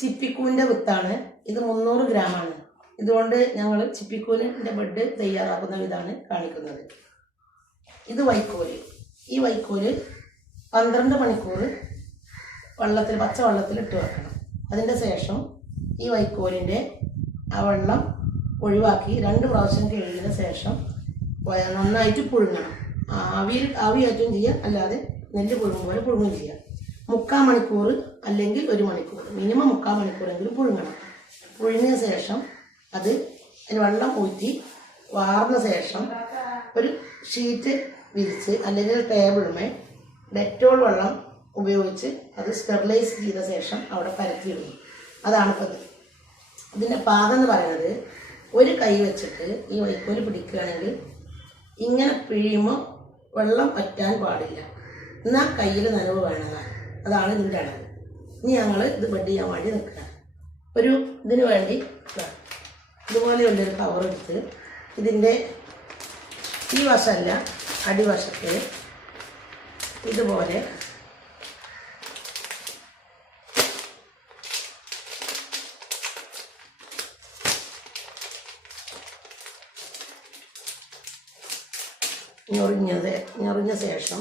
ചിപ്പിക്കൂവിൻ്റെ വിത്താണ്. ഇത് 300 ഗ്രാമാണ്. ഇതുകൊണ്ട് ഞങ്ങൾ ചിപ്പിക്കൂവിൻ്റെ ബെഡ് തയ്യാറാക്കുന്ന വിധമാണ് കാണിക്കുന്നത്. ഇത് വൈക്കോല്. ഈ വൈക്കോല് 12 മണിക്കൂർ വെള്ളത്തിൽ, പച്ചവെള്ളത്തിൽ ഇട്ട് വെക്കണം. അതിൻ്റെ ശേഷം ഈ വൈക്കോലിൻ്റെ ആ വെള്ളം ഒഴിവാക്കി 2 പ്രാവശ്യം കഴുകിയതിന് ശേഷം നന്നായിട്ട് പുഴുങ്ങണം. ആവിയാറ്റും ചെയ്യാം, അല്ലാതെ നെല്ല് പുഴുങ്ങും പോലെ പുഴുങ്ങും ചെയ്യാം. 3/4 മണിക്കൂർ അല്ലെങ്കിൽ 1 മണിക്കൂർ, മിനിമം 3/4 മണിക്കൂറെങ്കിലും പുഴുങ്ങണം. പുഴുങ്ങിയ ശേഷം അത് വെള്ളം ഊറ്റി വാർന്ന ശേഷം ഒരു ഷീറ്റ് വിരിച്ച് അല്ലെങ്കിൽ ടേബിളിന്മേൽ ഡെറ്റോൾ വെള്ളം ഉപയോഗിച്ച് അത് സ്റ്റെറിലൈസ് ചെയ്ത ശേഷം അവിടെ പരത്തിയിടുന്നു. അതാണ് ഇപ്പം ഇതിൻ്റെ പാകം എന്ന് പറയുന്നത്. ഒരു കൈ വെച്ചിട്ട് ഈ വൈക്കോല് പിടിക്കുകയാണെങ്കിൽ ഇങ്ങനെ പിഴിയുമ്പോൾ വെള്ളം വറ്റാൻ പാടില്ല. എന്നാൽ കയ്യിൽ നനവ് വേണതാണ്. അതാണ് ഇതിൻ്റെ അളവ്. ഇനി ഞങ്ങൾ ഇത് ബെഡ് ചെയ്യാൻ വേണ്ടി നിൽക്കുക. ഇതിന് വേണ്ടി ഇതുപോലെയുള്ളൊരു കവർ എടുത്ത് ഇതിൻ്റെ ഈ വശമല്ല, അടിവശത്ത് ഇതുപോലെ ഞൊറിഞ്ഞ ശേഷം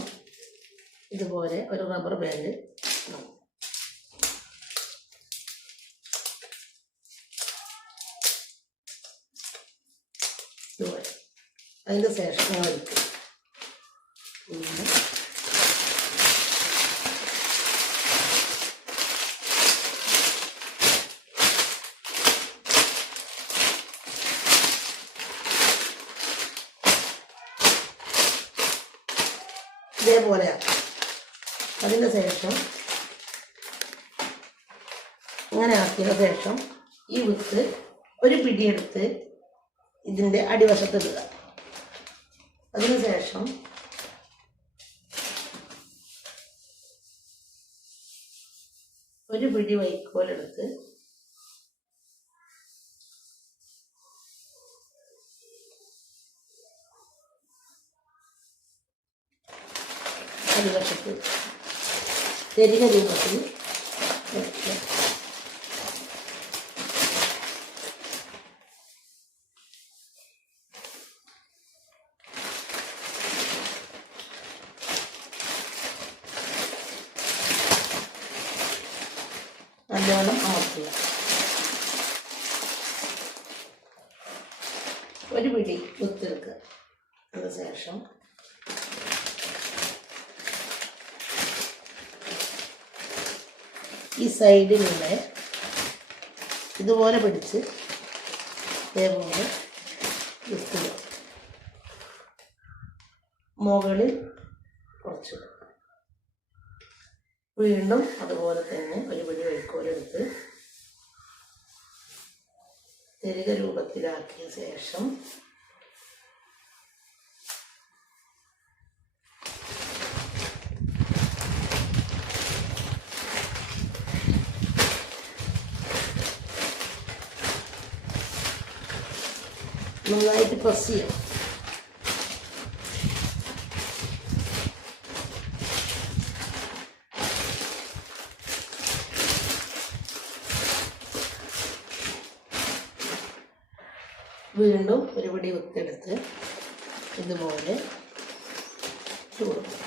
ഇതുപോലെ ഒരു റബ്ബർ ബാൻഡ് ഇതുപോലെ. അതിൻ്റെ ശേഷം ഞങ്ങൾക്ക് ഇതേപോലെയാണ്. അതിന് ശേഷം ഇങ്ങനെ ആക്കിയ ശേഷം ഈ വിത്ത് ഒരു പിടിയെടുത്ത് ഇതിൻ്റെ അടിവശത്ത് ഇടുക. അതിനുശേഷം ഒരു പിടി വൈക്കോലെടുത്ത് അടിവശത്ത് തെരിക രൂപത്തിൽ വെക്കുക. നല്ലവണ്ണം അമർത്തുക. ഒരു പിടി കുത്തെടുക്കുക. അതിനുശേഷം ഈ സൈഡിലൂടെ ഇതുപോലെ പിടിച്ച് ഇതേപോലെ കുത്തുക. മുകളിൽ കുറച്ചിടുക. വീണ്ടും അതുപോലെ തന്നെ ഒരു പിടി വൈക്കോലെടുത്ത് തെരിക രൂപത്തിലാക്കിയ ശേഷം നന്നായിട്ട് പ്രസ് ചെയ്യാം. വീണ്ടും ഒരു പിടി വിത്തെടുത്ത് ഇതുപോലെ കൊടുക്കും.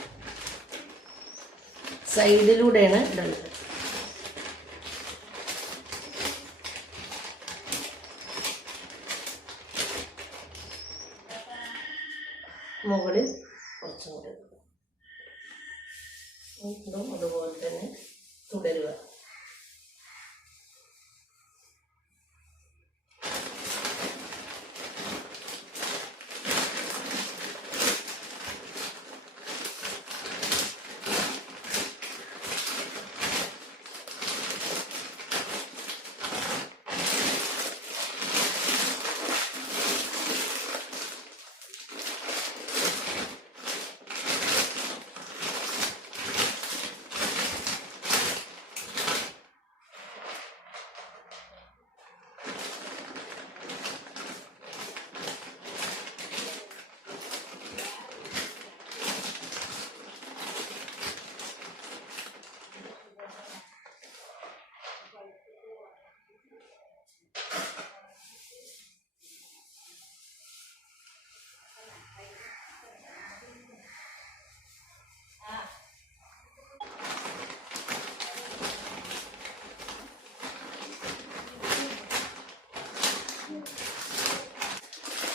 സൈഡിലൂടെയാണ് ഇടേണ്ടത്. മുകളിൽ കുറച്ചും കൂടി വീണ്ടും അതുപോലെ തന്നെ തുടരുക.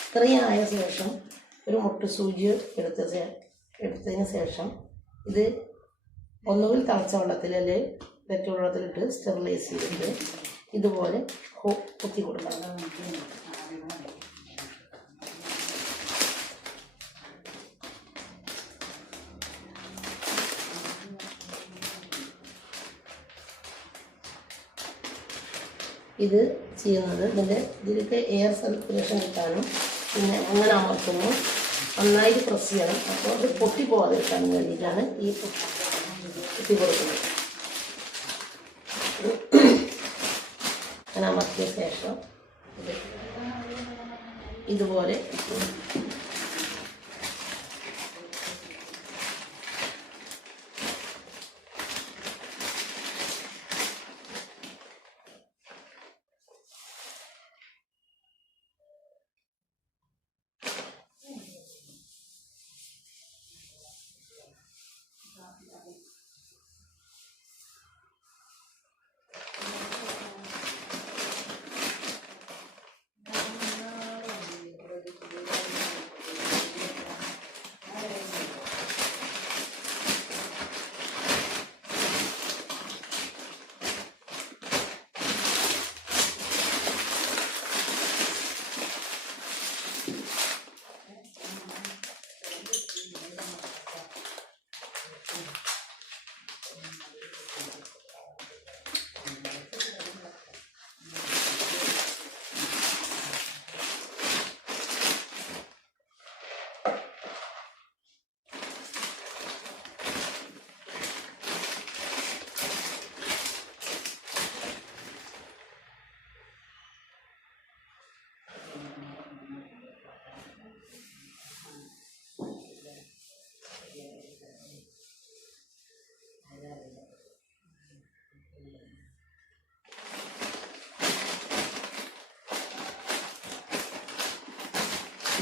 ഇത്രയും ആയ ശേഷം ഒരു മുട്ട് സൂചി എടുത്തതിന് ശേഷം ഇത് ഒന്നുകിൽ തിളച്ച വെള്ളത്തിൽ അല്ലെങ്കിൽ വെറ്റ വെള്ളത്തിലിട്ട് സ്റ്റെറിലൈസ് ചെയ്തിട്ട് ഇതുപോലെ കുത്തി കൊടുക്കണം. ഇത് ചെയ്യുന്നത് ഇതിലേക്ക് എയർ സർക്കുലേഷൻ കിട്ടാനും പിന്നെ അങ്ങനെ അമർത്തുമ്പോൾ നന്നായിട്ട് പ്രസ് ചെയ്യണം. അപ്പോൾ അത് പൊട്ടിപ്പോകാതിരിക്കാനും വേണ്ടിയിട്ടാണ് ഈ കുത്തി കൊടുക്കുന്നത്. അങ്ങനെ അമർത്തിയ ശേഷം ഇതുപോലെ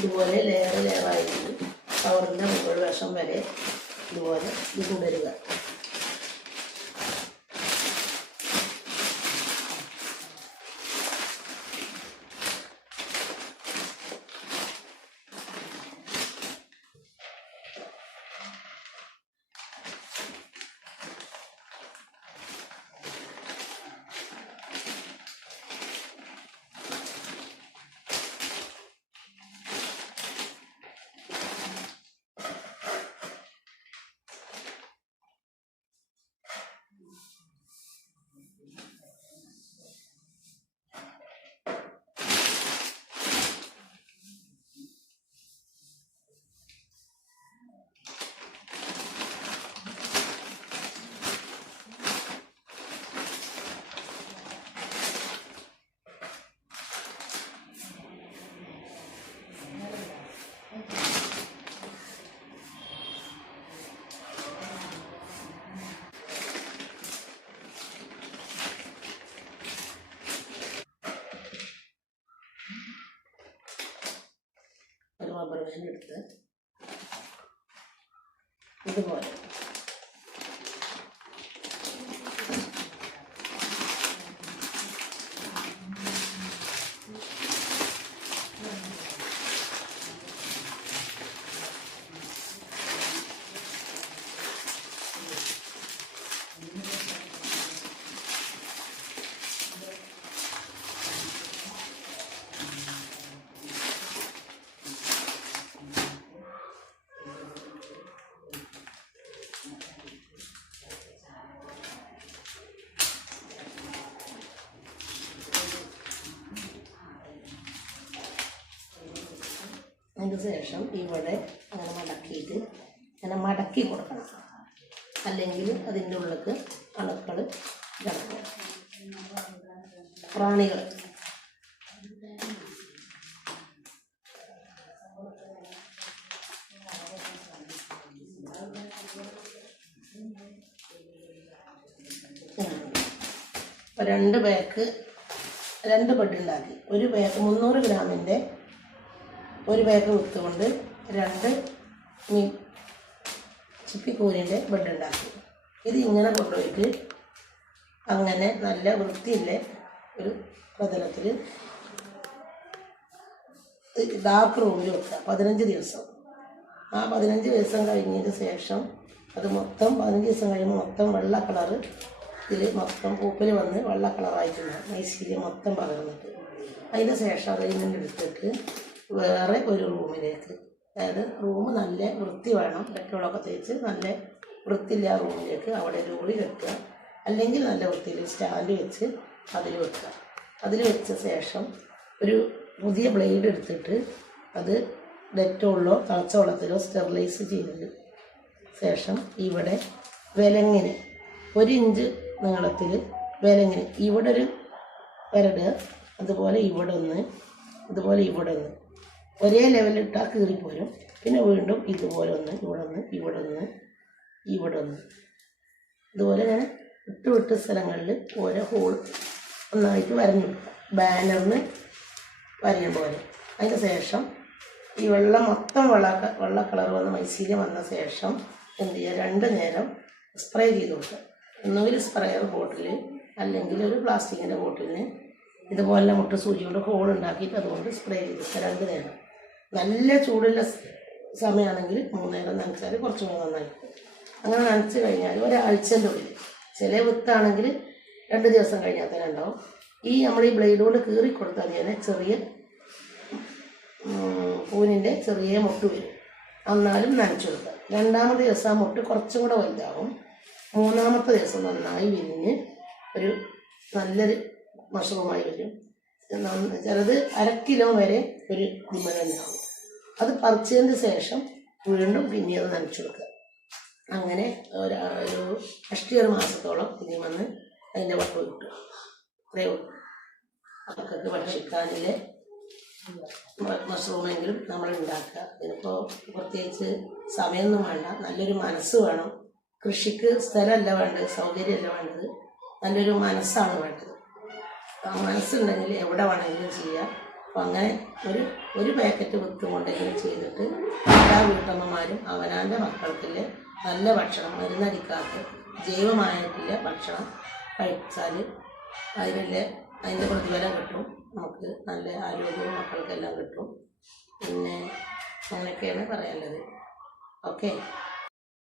ഇതുപോലെ ലെയറായിട്ട് കവറിൻ്റെ മുകൾ വശം വരെ ഇതുപോലെ ഇത് തുടരുക. റബ്ബർ ബാൻഡ് എടുത്ത് ഇതുപോലെ അതിന് ശേഷം ഇവിടെ അങ്ങനെ മടക്കിയിട്ട് ഇങ്ങനെ മടക്കി കൊടുക്കണം, അല്ലെങ്കിൽ അതിൻ്റെ ഉള്ളിലേക്ക് അണുക്കൾ കിടക്കും. പ്രാണികൾ രണ്ട് ബെഡ് ഉണ്ടാക്കി. ഒരു ബാഗ് 300 ഗ്രാമിൻ്റെ ഒരു ബാഗ് വിത്തുകൊണ്ട് 2 ചിപ്പിക്കൂരിൻ്റെ ബെഡ് ഉണ്ടാക്കി. ഇത് ഇങ്ങനെ കൊണ്ടുപോയിട്ട് അങ്ങനെ നല്ല വൃത്തിയുള്ള ഒരു പ്രതലത്തിൽ ഡാർക്ക് റൂമിൽ വെക്കുക 15 ദിവസം. ആ 15 ദിവസം കഴിഞ്ഞതിന് ശേഷം അത് മൊത്തം 15 ദിവസം കഴിയുമ്പോൾ മൊത്തം വെള്ള കളറ് ഇതിൽ മൊത്തം പൂപ്പൽ വന്ന് വെള്ള കളറായിട്ടുണ്ടാകും. മൈസീരിയ മൊത്തം പകർന്നിട്ട് അതിന് ശേഷം അത് ഇങ്ങനെ എടുത്തിട്ട് വേറെ ഒരു റൂമിലേക്ക്, അതായത് റൂം നല്ല വൃത്തി വേണം, പെട്രോളൊക്കെ തേച്ച് നല്ല വൃത്തിയില്ല റൂമിലേക്ക് അവിടെ ഒരു ഉളി വെക്കുക, അല്ലെങ്കിൽ നല്ല വൃത്തിയിൽ സ്റ്റാൻഡ് വെച്ച് അതിൽ വെക്കുക. അതിൽ വെച്ച ശേഷം ഒരു പുതിയ ബ്ലേഡ് എടുത്തിട്ട് അത് ഡെറ്റോളിലോ തളച്ച വെള്ളത്തിലോ സ്റ്റെറിലൈസ് ചെയ്തതിന് ശേഷം ഇവിടെ വിലങ്ങിന് 1 ഇഞ്ച് നീളത്തിൽ വിലങ്ങിന് ഇവിടെ ഒരു വരടുക, അതുപോലെ ഇവിടെ ഒന്ന്, അതുപോലെ ഇവിടെ ഒന്ന്, ഒരേ ലെവലിട്ടാൽ കീറിപ്പോരും. പിന്നെ വീണ്ടും ഇതുപോലെ ഒന്ന്, ഇവിടെ ഒന്ന്, ഇവിടെ ഒന്ന്, ഇവിടെ ഒന്ന്, ഇതുപോലെ ഇങ്ങനെ വിട്ട് സ്ഥലങ്ങളിൽ ഓരോ ഹോൾ ഒന്നായിട്ട് വരഞ്ഞു കൊടുക്കുക, ബാനറിന് വരയും പോലെ. അതിന് ശേഷം ഈ വെള്ളം മൊത്തം വെള്ള കളർ വന്ന് മൈസീരിയ വന്ന ശേഷം എന്ത് ചെയ്യുക, 2 നേരം സ്പ്രേ ചെയ്ത് കൊടുക്കുക. ഒന്നുകിൽ സ്പ്രെയർ ബോട്ടിൽ അല്ലെങ്കിൽ ഒരു പ്ലാസ്റ്റിക്കിൻ്റെ ബോട്ടിലിന് ഇതുപോലെ മുട്ട സൂചിയോട് ഹോൾ ഉണ്ടാക്കിയിട്ട് അതുകൊണ്ട് സ്പ്രേ ചെയ്ത് കൊടുക്കുക 2 നേരം. നല്ല ചൂടുള്ള സമയമാണെങ്കിൽ 3 നേരം നനച്ചാൽ കുറച്ചും കൂടി നന്നായിരിക്കും. അങ്ങനെ നനച്ച് കഴിഞ്ഞാൽ ഒരാഴ്ചൻ്റെ ഉള്ളിൽ, ചില വിത്താണെങ്കിൽ 2 ദിവസം കഴിഞ്ഞാൽ തന്നെ ഉണ്ടാവും. നമ്മൾ ഈ ബ്ലേഡ് കൊണ്ട് കീറി കൊടുത്താൽ തന്നെ ചെറിയ പൂവിൻ്റെ ചെറിയ മുട്ട് വരും. എന്നാലും നനച്ചു കൊടുക്കുക. 2ാമത്തെ ദിവസം ആ മുട്ട് കുറച്ചും കൂടെ വലുതാവും. 3ാമത്തെ ദിവസം നന്നായി വിരിഞ്ഞ് ഒരു നല്ലൊരു മഷ്റൂമായി വരും. ചിലത് 1/2 കിലോ വരെ ഒരു ദിമനുണ്ടാവും. അത് പറിച്ചതിന് ശേഷം വീണ്ടും പിന്നെ അത് നനച്ചു കൊടുക്കുക. അങ്ങനെ ഒരു 1 മാസത്തോളം ഇനി വന്ന് അതിൻ്റെ വട്ടം കിട്ടും. അത്രയേ ഉള്ളൂ. മക്കൾക്ക് ഭക്ഷിക്കാനിലെ മഷ്റൂമെങ്കിലും നമ്മൾ ഉണ്ടാക്കുക. ഇതിനിപ്പോൾ പ്രത്യേകിച്ച് സമയമൊന്നും വേണ്ട, നല്ലൊരു മനസ്സ് വേണം. കൃഷിക്ക് സ്ഥലമല്ല വേണ്ടത്, സൗകര്യമല്ല വേണ്ടത്, നല്ലൊരു മനസ്സാണ് വേണ്ടത്. ആ മനസ്സുണ്ടെങ്കിൽ എവിടെ വേണമെങ്കിലും ചെയ്യാം. അപ്പോൾ അങ്ങനെ ഒരു പാക്കറ്റ് വിത്ത് കൊണ്ടെങ്കിലും ചെയ്തിട്ട് എല്ലാ വീട്ടമ്മമാരും അവനാൻ്റെ മക്കൾക്കില്ലേ നല്ല ഭക്ഷണം, മരുന്നടിക്കാത്ത ജൈവമായിട്ടുള്ള ഭക്ഷണം കഴിച്ചാൽ അതിൻ്റെ പ്രതിഫലം കിട്ടും. നമുക്ക് നല്ല ആരോഗ്യവും മക്കൾക്കെല്ലാം കിട്ടും. പിന്നെ അങ്ങനെയൊക്കെയാണ് പറയാനുള്ളത്. ഓക്കെ.